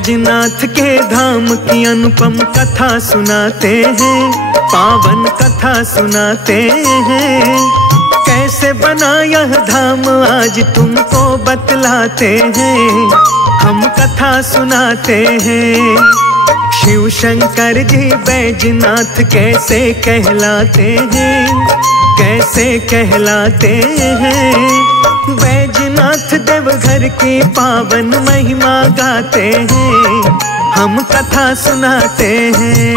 बैजनाथ के धाम की अनुपम कथा सुनाते हैं, पावन कथा सुनाते हैं। कैसे बना यह धाम आज तुमको बतलाते हैं, हम कथा सुनाते हैं। शिव शंकर जी बैजनाथ कैसे कहलाते हैं, कैसे कहलाते हैं। बैजनाथ देवघर की पावन महिमा गाते हैं, हम कथा सुनाते हैं।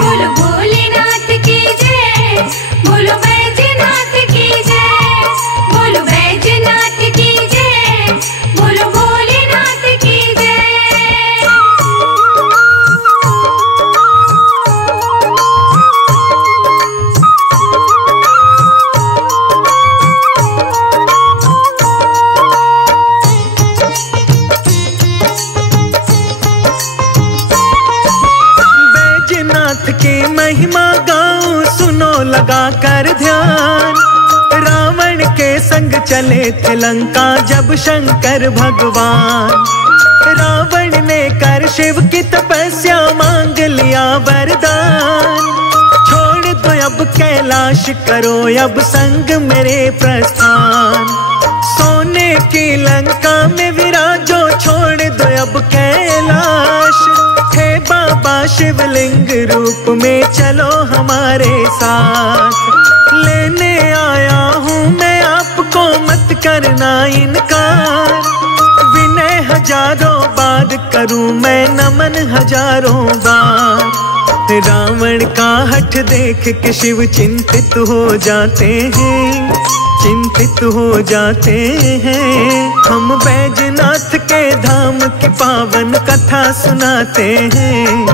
बोलो भोलेनाथ की जय, बोलो बैजनाथ की जय, बोलो बैजनाथ की जय, बोलो भोलेनाथ की जय। की महिमा गाऊं सुनो लगा कर ध्यान। रावण के संग चले थे लंका जब शंकर भगवान। रावण ने कर शिव की तपस्या मांग लिया वरदान। छोड़ दो अब कैलाश करो अब संग मेरे प्रस्थान। सोने की लंका में विराजो छोड़ दो अब कैलाश। हे बाबा शिवलिंग रूप में चलो हमारे साथ। लेने आया हूँ मैं आपको मत करना इनकार। विनय हजारों बार करूँ मैं नमन हजारों बार। रावण का हठ देख के शिव चिंतित हो जाते हैं, चिंतित हो जाते हैं। हम बैजनाथ के धाम की पावन कथा सुनाते हैं,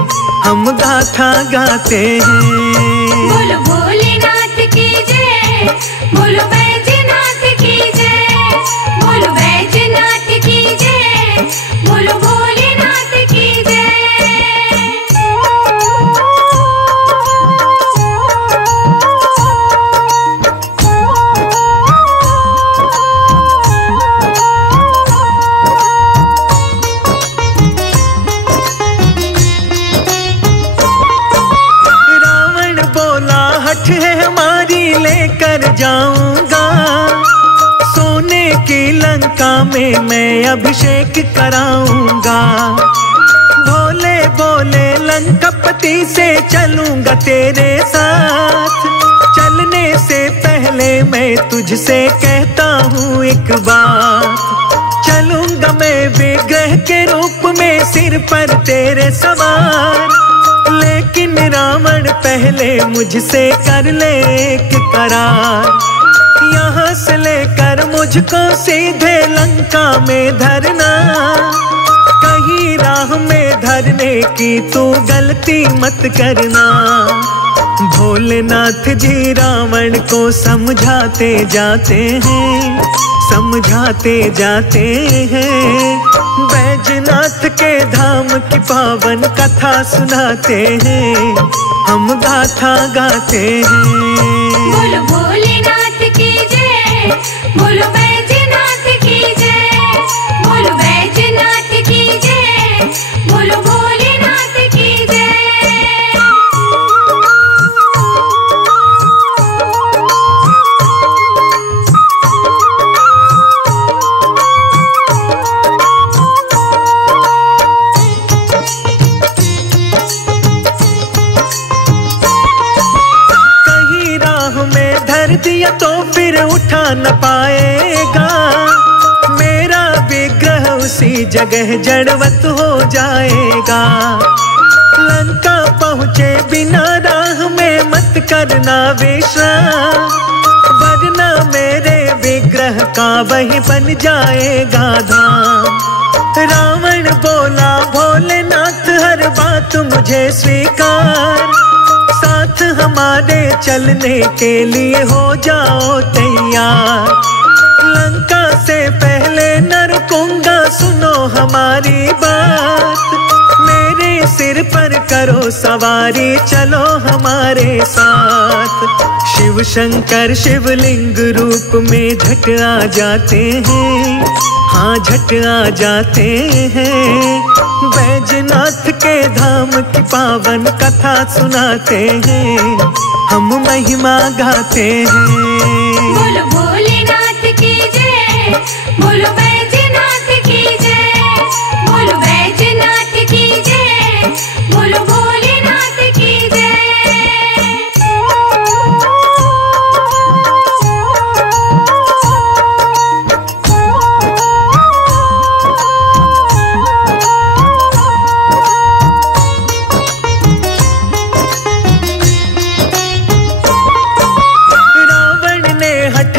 हम गाथा गाते हैं। बोलो भोलेनाथ की जय, बोलो बैजनाथ की जय, बोलो बैजनाथ की जय, बोलो भोलेनाथ की जय। है हमारी लेकर जाऊंगा। सोने की लंका में मैं अभिषेक कराऊंगा। भोले बोले लंकापति से चलूंगा तेरे साथ। चलने से पहले मैं तुझसे कहता हूँ एक बात। चलूंगा मैं विग्रह के रूप में सिर पर तेरे सवार। लेकिन रावण पहले मुझसे कर ले एक करार। यहाँ से लेकर मुझको सीधे लंका में धरना। कहीं राह में धरने की तू गलती मत करना। भोलेनाथ जी रावण को समझाते जाते हैं, समझाते जाते हैं। बैजनाथ के धाम की पावन कथा सुनाते हैं, हम गाथा गाते हैं। बोलो भोलेनाथ की जय, बोलो बैजनाथ की जय, बोलो बैजनाथ की जय, बोलो भोलेनाथ की जय। दिया तो फिर उठा न पाएगा। मेरा विग्रह उसी जगह जड़वत हो जाएगा। लंका पहुँचे बिना राह में मत करना विश्राम। वरना मेरे विग्रह का वही बन जाएगा धाम। रावण बोला भोलेनाथ हर बात मुझे स्वीकार। साथ हमारे चलने के लिए हो जाओ तैयार। लंका से पहले न रुकूंगा सुनो हमारी बात। मेरे सिर पर करो सवारी चलो हमारे साथ। शिव शंकर शिवलिंग रूप में झट आ जाते हैं, हाँ झट आ जाते हैं। बैजनाथ के धाम की पावन कथा सुनाते हैं, हम महिमा गाते हैं। बोलो भोलेनाथ की जय, बोलो बैजनाथ की जय, बोलो बैजनाथ की जय, बोलो भोलेनाथ की जय।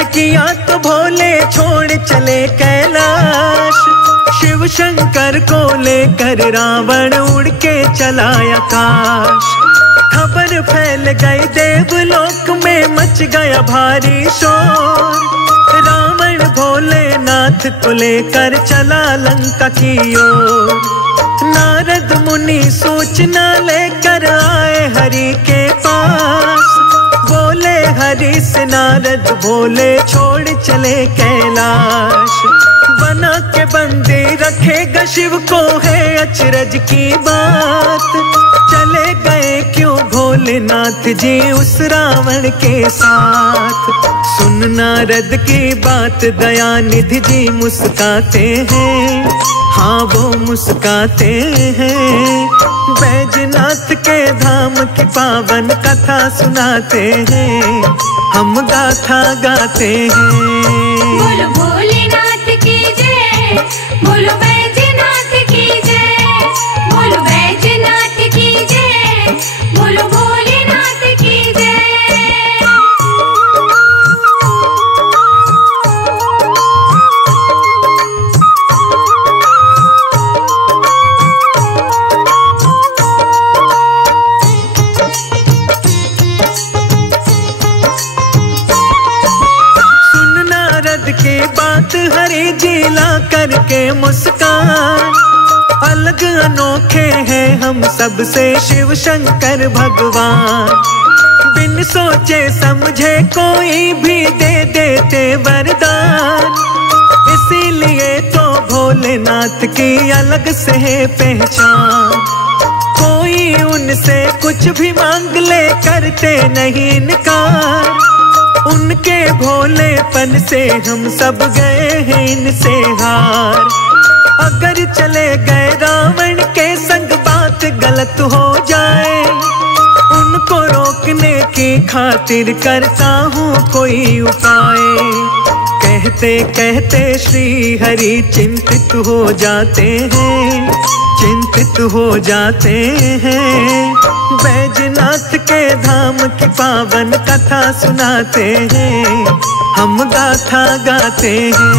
किया तो भोले छोड़ चले कैलाश, शिव शंकर को लेकर रावण उड़ के चला आकाश। खबर फैल गई देवलोक में, मच गया भारी शोर। रावण भोलेनाथ को लेकर चला लंका की ओर। नारद मुनि सूचना लेकर आए हरि के पास, बोले हरि से नारद भोले छोड़ चले कैलाश। बना के बंदी रखेगा शिव को है अचरज की बात, चले गए क्यों भोलेनाथ जी उस रावण के साथ। सुन नारद की बात दयानिधि जी मुस्काते हैं, हाँ वो मुस्काते हैं। बैजनाथ के धाम की पावन कथा सुनाते हैं, हम गाथा गाते हैं। बोलो भोलेनाथ की जय, बोलो बैजनाथ की जय, बोलो बैजनाथ की जय, बोलो भोलेनाथ की जय। बात हरि जी ला करके मुस्कान, अलग अनोखे हैं हम सबसे शिव शंकर भगवान। बिन सोचे समझे कोई भी दे देते वरदान, इसीलिए तो भोलेनाथ की अलग से है पहचान। कोई उनसे कुछ भी मांग ले करते नहीं इनकार, उनके भोलेपन से हम सब गए हैं इनसे हार। अगर चले गए रावण के संग बात गलत हो जाए, उनको रोकने की खातिर करता हूँ कोई उपाय। कहते कहते श्री हरि चिंतित हो जाते हैं, चिंतित हो जाते हैं। बैजनाथ के धाम की पावन कथा सुनाते हैं, हम गाथा गाते हैं।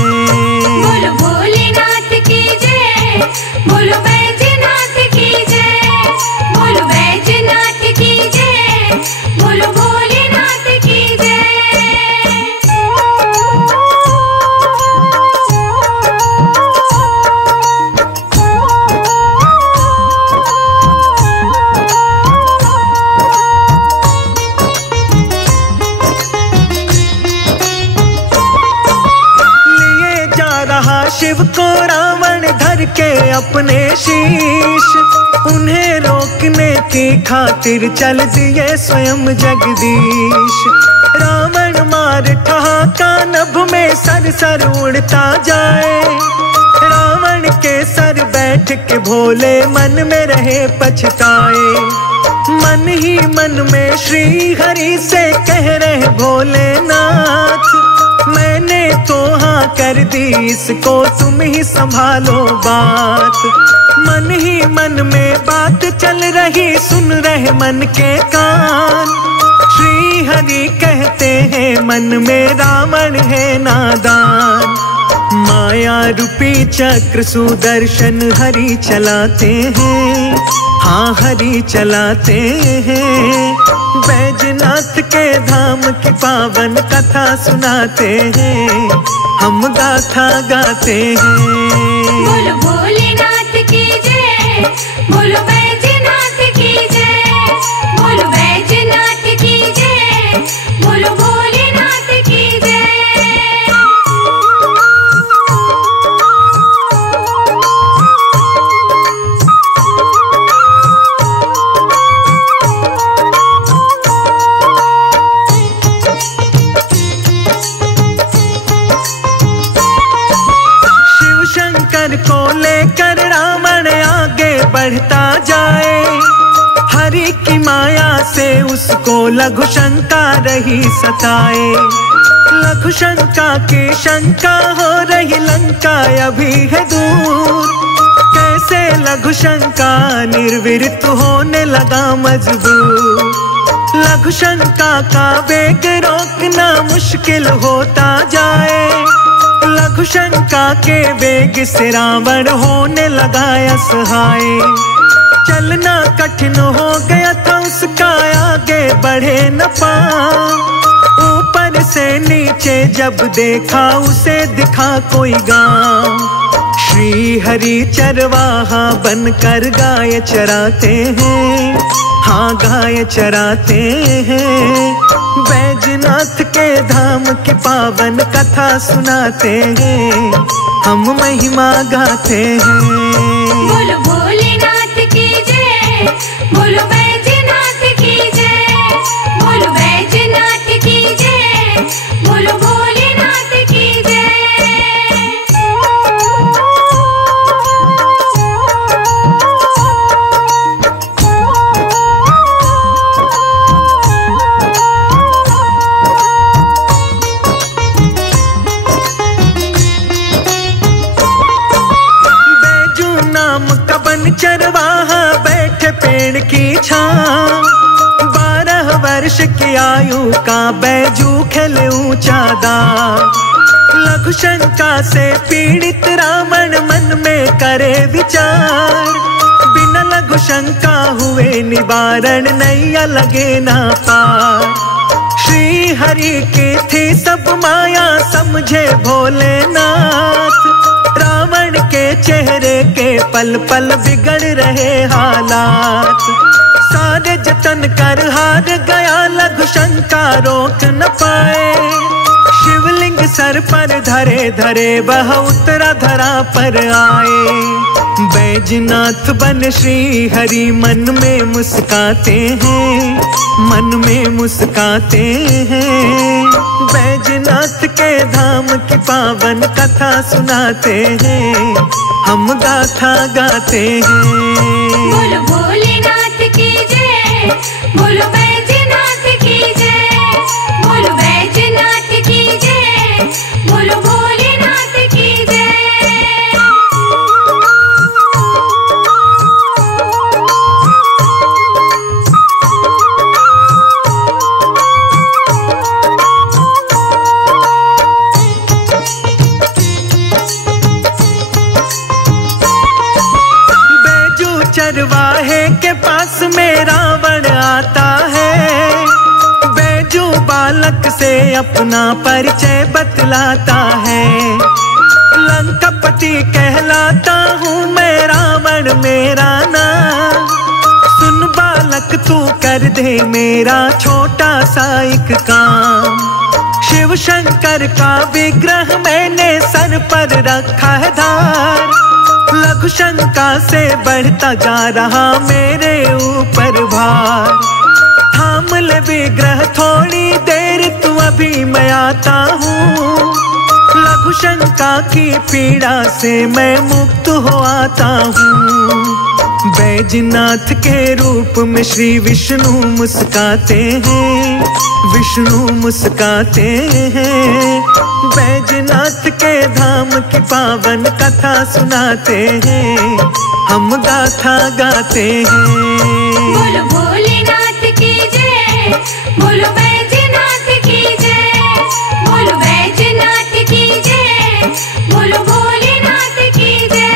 बोलो भोलेनाथ की जय, बोलो बैजनाथ की जय, बोलो बैजनाथ की जय, बोलो भोलेनाथ की जय। शिव को रावण धर के अपने शीश, उन्हें रोकने की खातिर चल दिए स्वयं जगदीश। रावण मार ठहाका नभ में सर सर उड़ता जाए, रावण के सर बैठ के भोले मन में रहे पछताए। मन ही मन में श्री हरि से कह रहे भोलेनाथ, मैंने तो हाँ कर दी इसको तुम ही संभालो बात। मन ही मन में बात चल रही सुन रहे मन के कान, श्री हरि कहते हैं मन में रावण है नादान। माया रूपी चक्र सुदर्शन हरि चलाते हैं, हाँ हरि चलाते हैं। बैजनाथ के धाम की पावन कथा सुनाते हैं, हम गाथा गाते हैं। बोलो भोलेनाथ की जय, बोलो बैजनाथ की जय, बोलो बैजनाथ की जय, बोलो भोलेनाथ की जय। लक्षण को लेकर रावण आगे बढ़ता जाए। हरि की माया से उसको लघु शंका रही सताए। लघु शंका की शंका हो रही लंका अभी है दूर। कैसे लघु शंका निर्विरत होने लगा मजबूर। लघु शंका का वेग रोकना मुश्किल होता जाए। लघु शंका के वेग से रावण होने लगा असहाय। चलना कठिन हो गया था उसका, आगे बढ़े न पाए। ऊपर से नीचे जब देखा उसे दिखा कोई गांव। श्री हरि चरवाहा बनकर गाय चराते हैं, हाँ गाय चराते हैं। बैजनाथ के धाम की पावन कथा सुनाते हैं, हम महिमा गाते हैं। बोलो भोलेनाथ की जय, बोलो बैजनाथ की जय, बोलो बैजनाथ की जय, बोलो भोलेनाथ की जय। चरवाहा बैठे पेड़ की छांव। 12 वर्ष की आयु का बैजू खेले ऊंचा दांव। लघु शंका से पीड़ित रावण मन में करे विचार। बिना लघु शंका हुए निवारण नैया लगे ना पार। श्री हरि की थी सब माया समझे भोलेनाथ। रावण के चेहरे के पल पल बिगड़ रहे हालात। सारे जतन कर हार गया लघु शंका रोक न पाए। शिवलिंग सर पर धरे धरे वह उतरा धरा पर आए। बैजनाथ बन श्री हरि मन में मुस्काते हैं, मन में मुस्काते हैं। बैजनाथ के धाम की पावन कथा सुनाते हैं, हम गाथा गाते हैं। बोलो भोलेनाथ की जय, बोलो बैजनाथ की जय, बोलो बैजनाथ की जय, बोलो भोलेनाथ की जय। चरवाहे के पास में रावण आता है। बैजू बालक से अपना परिचय बतलाता है। लंकापति कहलाता हूँ मैं, रावण मेरा नाम। सुन बालक तू कर दे मेरा छोटा सा एक काम। शिव शंकर का विग्रह मैंने सर पर रखा है धार। लघु शंका से बढ़ता जा रहा मेरे ऊपर भार। थाम ले विग्रह थोड़ी देर तू, अभी मैं आता हूँ। लघु शंका की पीड़ा से मैं मुक्त हो आता हूँ। बैजनाथ के रूप में श्री विष्णु मुस्काते हैं, विष्णु मुस्काते हैं। बैजनाथ के धाम की पावन कथा सुनाते हैं, हम गाथा गाते हैं। बोलो भोलेनाथ की जय, बोलो बैजनाथ की जय, बोलो बैजनाथ की जय, बोलो भोलेनाथ की जय।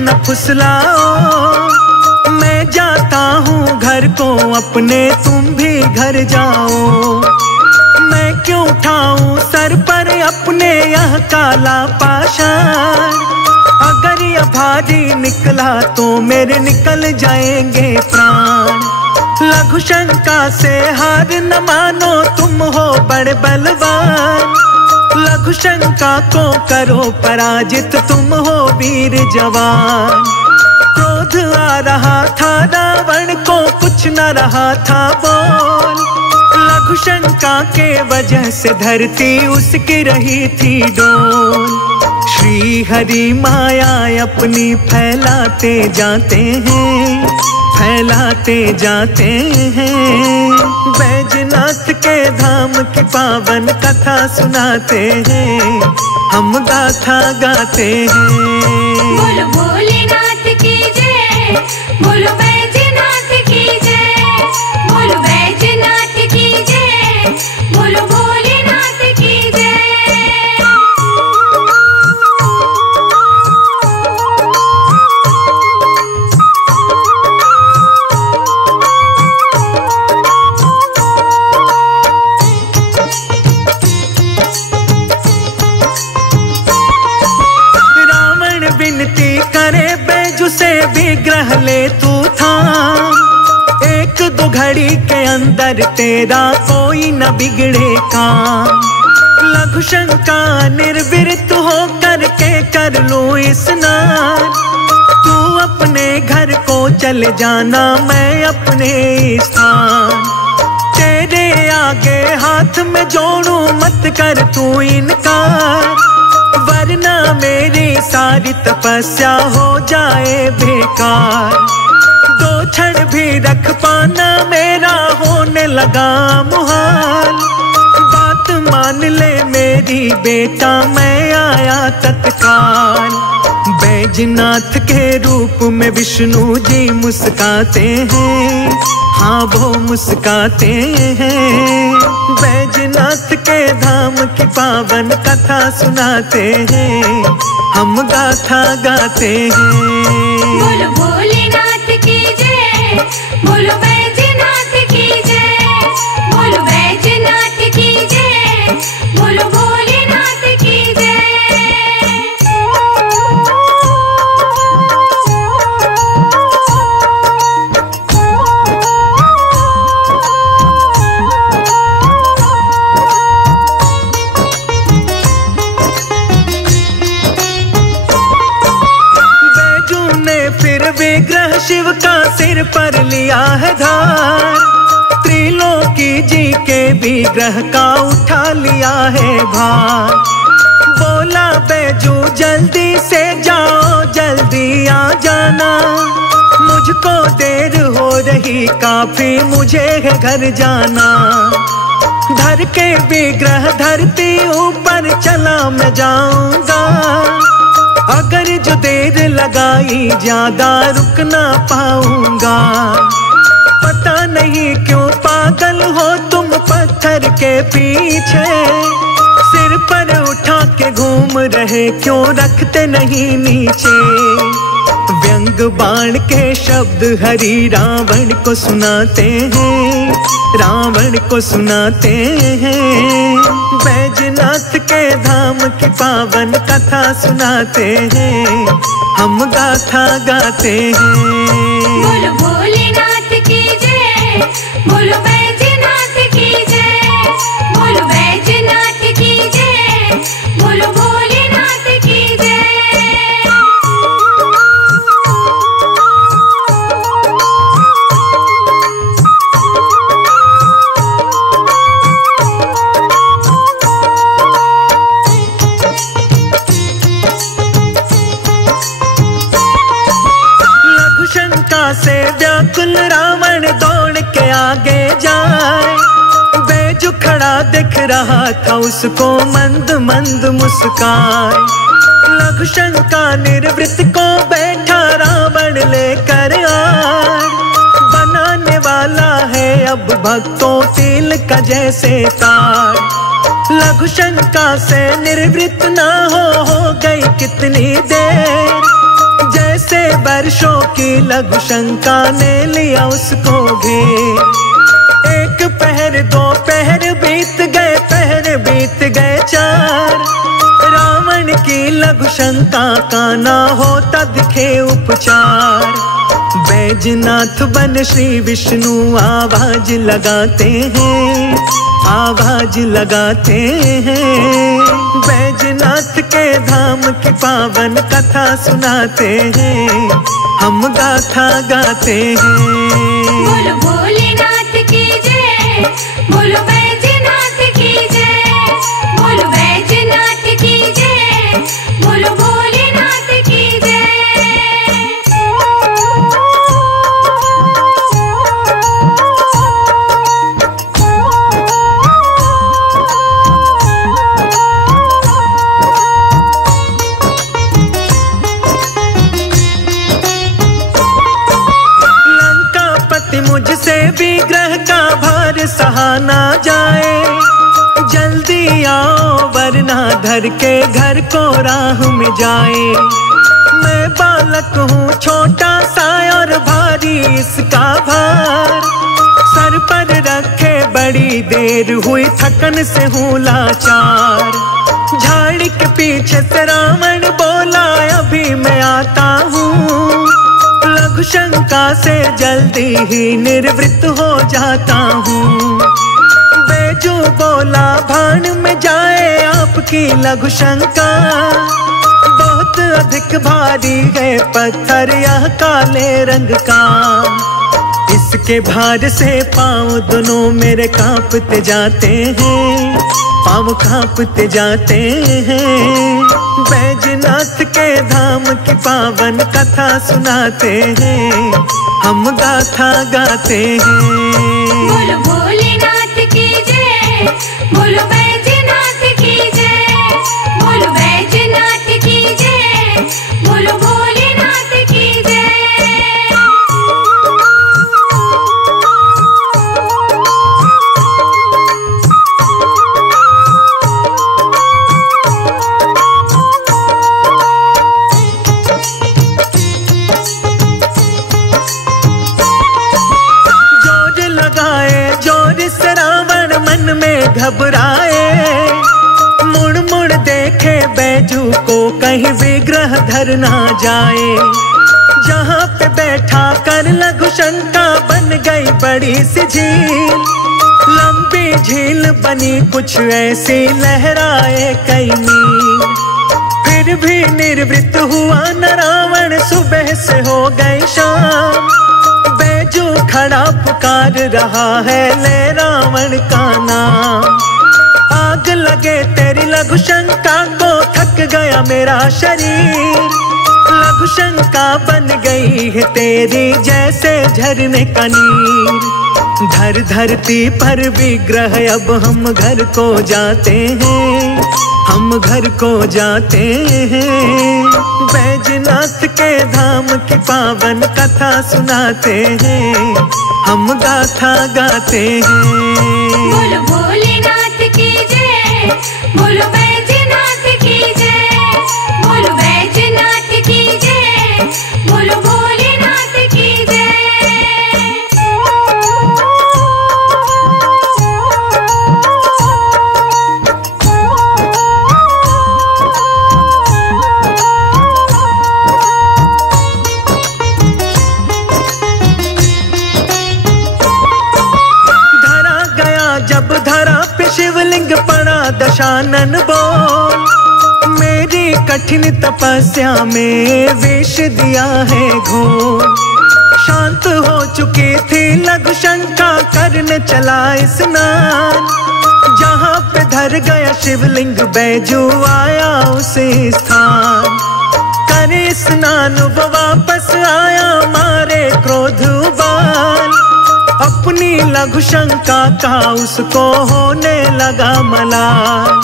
न फुसलाओ, मैं जाता हूँ घर को अपने, तुम भी घर जाओ। मैं क्यों उठाऊं सर पर अपने यह काला पाशान। अगर यह भारी निकला तो मेरे निकल जाएंगे प्राण। लघु शंका से हार न मानो, तुम हो बड़े बलवान। लघु शंका को करो पराजित, तुम हो वीर जवान। क्रोध आ रहा था रावण को, कुछ न रहा था बोल। लघु शंका के वजह से धरती उसकी रही थी डोल। श्री हरि माया अपनी फैलाते जाते हैं, फैलाते जाते हैं। बैजनाथ के धाम की पावन कथा सुनाते हैं, हम गाथा गाते हैं। बोलो भोलेनाथ की जय, बोलो बैजनाथ की जय, बोलो बैजनाथ की जय, बोलो भोलेनाथ की जय। करे बैजू से विग्रह ले तू था, एक दो घड़ी के अंदर तेरा कोई न बिगड़े काम। लघु शंका निर्विरत हो करके कर लो स्नान। तू अपने घर को चले जाना, मैं अपने स्थान। तेरे आगे हाथ में जोड़ू, मत कर तू इनकार, वरना मेरी सारी तपस्या हो जाए बेकार। दो क्षण भी रख पाना मेरा होने लगा मुहाल। बात मान ले मेरी बेटा, मैं आया तत्काल। बैजनाथ के रूप में विष्णु जी मुस्काते हैं, हाँ वो मुस्काते हैं। बैजनाथ के धाम की पावन कथा सुनाते हैं, हम गाथा गाते हैं। बोलो भोलेनाथ की जय, बोलो बैजनाथ की जय, बोलो बैजनाथ की जय, बोलो भोलेनाथ की जय। विग्रह शिव का सिर पर लिया है धार। त्रिलोकी जी के विग्रह का उठा लिया है भार। बोला बैजू जल्दी से जाओ, जल्दी आ जाना। मुझको देर हो रही काफी, मुझे है घर जाना। धर के विग्रह धरती ऊपर चला मैं जाऊंगा। अगर जो देर लगाई ज्यादा रुक ना पाऊंगा। पता नहीं क्यों पागल हो तुम पत्थर के पीछे। सिर पर उठा के घूम रहे, क्यों रखते नहीं नीचे। व्यंग बाण के शब्द हरि रावण को सुनाते हैं, रावण को सुनाते हैं। बैजनाथ के धाम की पावन कथा सुनाते हैं, हम गाथा गाते हैं। बोलो भोलेनाथ की जय, बोलो बैजनाथ की जय, बोलो बैजनाथ की जय, बोलो भोलेनाथ की जय। से व्याकुल रावण दौड़ के आगे जाए। बैजू खड़ा दिख रहा था उसको, मंद मंद मुस्काए। लघु शंका निर्वृत्त को बैठा रावण लेकर आए। बनाने वाला है अब भक्तों तिल का जैसे तार। लघु शंका से निर्वृत्त ना हो गई कितनी देर। जैसे वर्षों की लघु शंका ने लिया उसको घेर। एक पहर दो पहर बीत गए, पहर बीत गए चार। रावण की लघु शंका का ना होता दिखे उपचार। बैजनाथ बन श्री विष्णु आवाज लगाते हैं, आवाज लगाते हैं। बैजनाथ के धाम की पावन कथा सुनाते हैं, हम गाथा गाते हैं। बोलो भोलेनाथ की जय, बोलो बैजनाथ की जय, बोलो बैजनाथ की जय, बोलो भोलेनाथ की जय। मुझसे विग्रह का भार सहा ना जाए, जल्दी आओ वरना धर के घर को राह में जाए। मैं बालक हूँ छोटा सा और भारी इसका भार, सर पर रखे बड़ी देर हुई थकन से हूँ लाचार। झाड़ी के पीछे से रावण बोला अभी मैं आता हूँ, लघु शंका से जल्दी ही निर्वृत्त हो जाता हूँ। बैजू बोला भान में जाए आपकी लघु शंका, बहुत अधिक भारी है पत्थर यह काले रंग का। इसके भार से पाँव दोनों मेरे कांपते जाते हैं, पाँव कांपते जाते हैं। बैजनाथ के धाम की पावन कथा सुनाते हैं, हम गाथा गाते हैं। बोलो भोलेनाथ की जय, बोलो बैजनाथ की जय, बोलो बैजनाथ की जय, बोलो भोलेनाथ की जय। मन में घबराए, मुड़ मुड़ देखे बैजू को कहीं विग्रह धर ना जाए। जहाँ पे बैठा कर लघु शंका बन गई बड़ी सी झील, लंबी झील बनी कुछ ऐसी लहराए कई मील। फिर भी निर्वृत्त हुआ न रावण, सुबह से हो गई शाम। बैजू खड़ा पुकार रहा है ले रावण का नाम। आग लगे तेरी लघु शंका को, थक गया मेरा शरीर। लघु शंका बन गई है तेरी जैसे झरने का नीर। धर धरती पर विग्रह अब हम घर को जाते हैं, हम घर को जाते हैं। बैजनाथ के धाम की पावन कथा सुनाते हैं, हम गाथा गाते हैं। बोलो भोलेनाथ की जय, बोलो बैजनाथ की जय, बोलो बैजनाथ की जय, बोलो भोलेनाथ की जय। शिवलिंग पड़ा दशानन बोल, मेरी कठिन तपस्या में विष दिया है घोल। शांत हो चुकी थी लघु शंका, करने चला स्नान। जहाँ पे धर गया शिवलिंग बैजू आया उसी स्थान। करे स्नान वो वापस आया मारे क्रोध उबाल। अपनी लघु शंका का उसको होने लगा मलाल।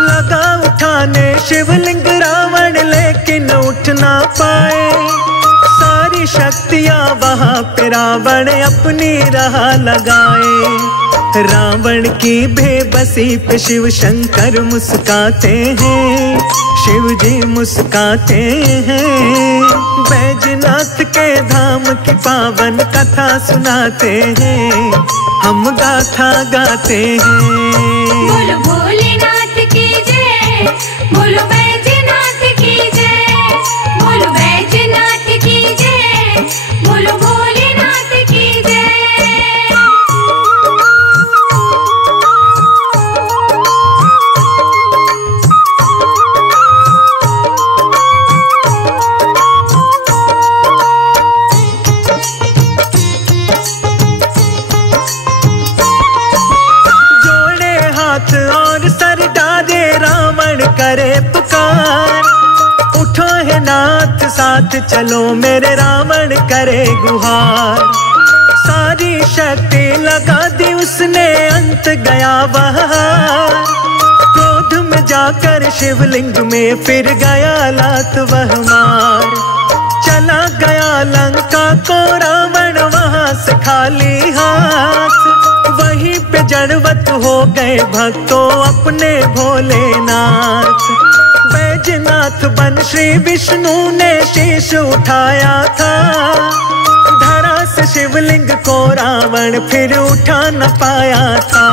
लगा उठाने शिवलिंग रावण लेकिन उठ ना पाए। सारी शक्तियां वहां पे रावण अपनी राह लगाए। रावण की बेबसी पे शिव शंकर मुस्काते हैं, शिव जी मुस्काते हैं। बैजनाथ के धाम की पावन कथा सुनाते हैं, हम गाथा गाते हैं। बोलो भोलेनाथ की जय, बोलो बैजनाथ की जय, बोलो बैजनाथ की जय, बोलो भोले करे पुकार। उठो है नाथ साथ चलो मेरे रावण करे गुहार। सारी शक्ति लगा दी उसने अंत गया वह। क्रोध में जाकर शिवलिंग में फिर गया लात वह मार। चला गया लंका को रावण वहां से खाली हाथ। वहीं पे जड़वत हो गए भक्तों अपने भोलेनाथ। बैजनाथ बन श्री विष्णु ने शीश उठाया था। धरा से शिवलिंग को रावण फिर उठा न पाया था।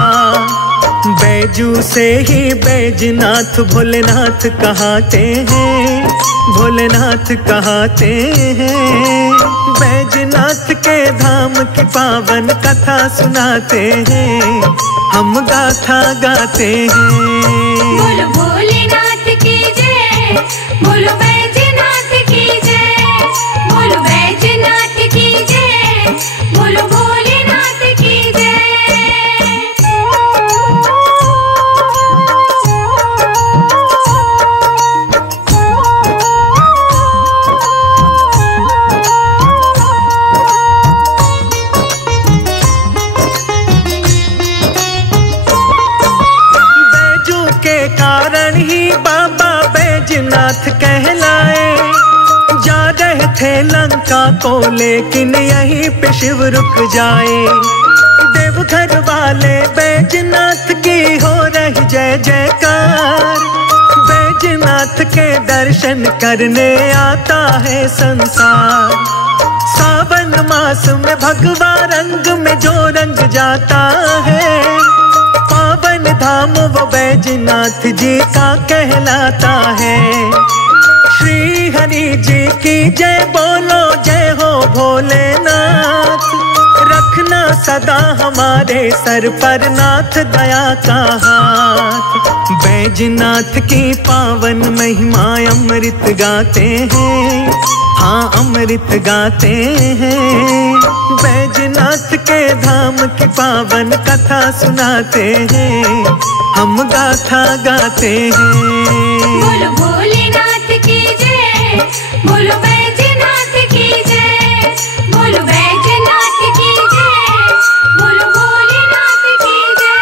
बैजू से ही बैजनाथ भोलेनाथ कहाते हैं। भोलेनाथ कहाते हैं। बैजनाथ के धाम की पावन कथा सुनाते हैं। हम गाथा गाते हैं। बोलो भोलेनाथ की जय, बोलो बैजनाथ की जय, बोलो बैजनाथ की जय, बोलो भोलेनाथ की जय। कारण ही बाबा बैजनाथ कहलाए। जा रहे थे लंका को लेकिन यहीं पे शिव रुक जाए। देवघर वाले बैजनाथ की हो रही जय जयकार। बैजनाथ के दर्शन करने आता है संसार। सावन मास में भगवा रंग में जो रंग जाता है। पावन धाम वो बैजनाथ जी का कहलाता है। श्री हरि जी की जय बोलो जय हो भोलेनाथ। रखना सदा हमारे सर पर नाथ दया का हाथ। बैजनाथ की पावन महिमा अमृत गाते हैं। हाँ अमृत गाते हैं। बैजनाथ के धाम की पावन कथा सुनाते हैं। हम गाथा गाते हैं। बोलो भोलेनाथ की जय, बोलो बैजनाथ की जय, बोलो बैजनाथ की जय, बोलो भोलेनाथ की जय।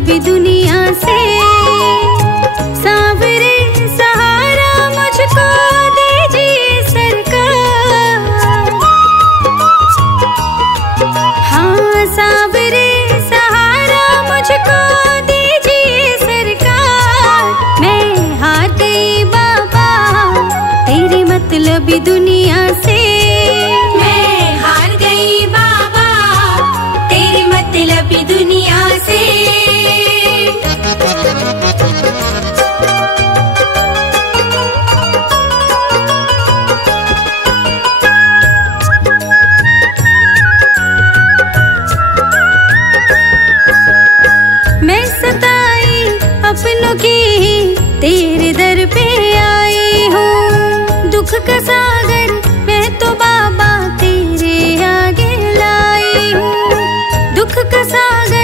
मतलब दुनिया से। सांवरे सहारा मुझको दीजिए सरकार। हाँ सांवरे सहारा मुझको दीजिए सरकार। मैं हार गई बाबा तेरी मतलब दुनिया से। मैं हार गई बाबा तेरी मतलब दुनिया से। मैं सताई अपनों की तेरे दर पे आई हूँ। दुख का सागर मैं तो बाबा तेरे आगे लाई हूँ। दुख का सागर